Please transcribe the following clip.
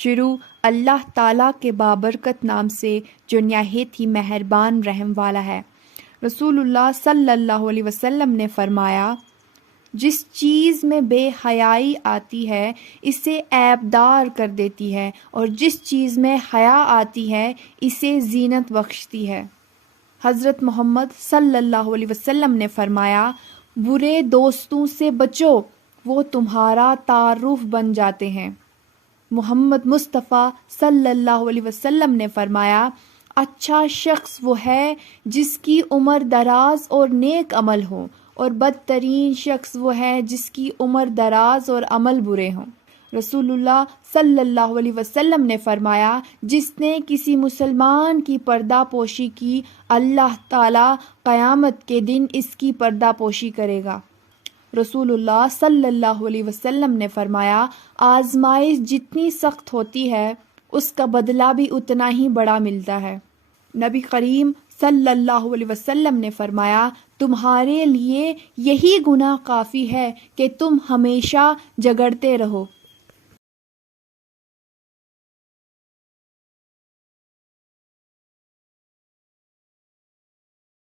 شروع اللہ تعالیٰ کے بابرکت نام سے جو نہایت ہی مہربان رحم والا ہے۔ رسول اللہ صلی اللہ علیہ وسلم نے فرمایا، جس چیز میں بے حیائی آتی ہے اسے عیبدار کر دیتی ہے، اور جس چیز میں حیا آتی ہے اسے زینت بخشتی ہے۔ حضرت محمد صلی اللہ علیہ وسلم نے فرمایا، برے دوستوں سے بچو، وہ تمہارا تعارف بن جاتے ہیں۔ محمد مصطفیٰ صلی اللہ علیہ وسلم نے فرمایا، اچھا شخص وہ ہے جس کی عمر دراز اور نیک عمل ہو، اور بدترین شخص وہ ہے جس کی عمر دراز اور عمل برے ہوں۔ رسول اللہ صلی اللہ علیہ وسلم نے فرمایا، جس نے کسی مسلمان کی پردہ پوشی کی، اللہ تعالیٰ قیامت کے دن اس کی پردہ پوشی کرے گا۔ رسول اللہ صلی اللہ علیہ وسلم نے فرمایا، آزمائش جتنی سخت ہوتی ہے اس کا بدلہ بھی اتنا ہی بڑا ملتا ہے۔ نبی کریم صلی اللہ علیہ وسلم نے فرمایا، تمہارے لیے یہی گناہ کافی ہے کہ تم ہمیشہ جگڑتے رہو۔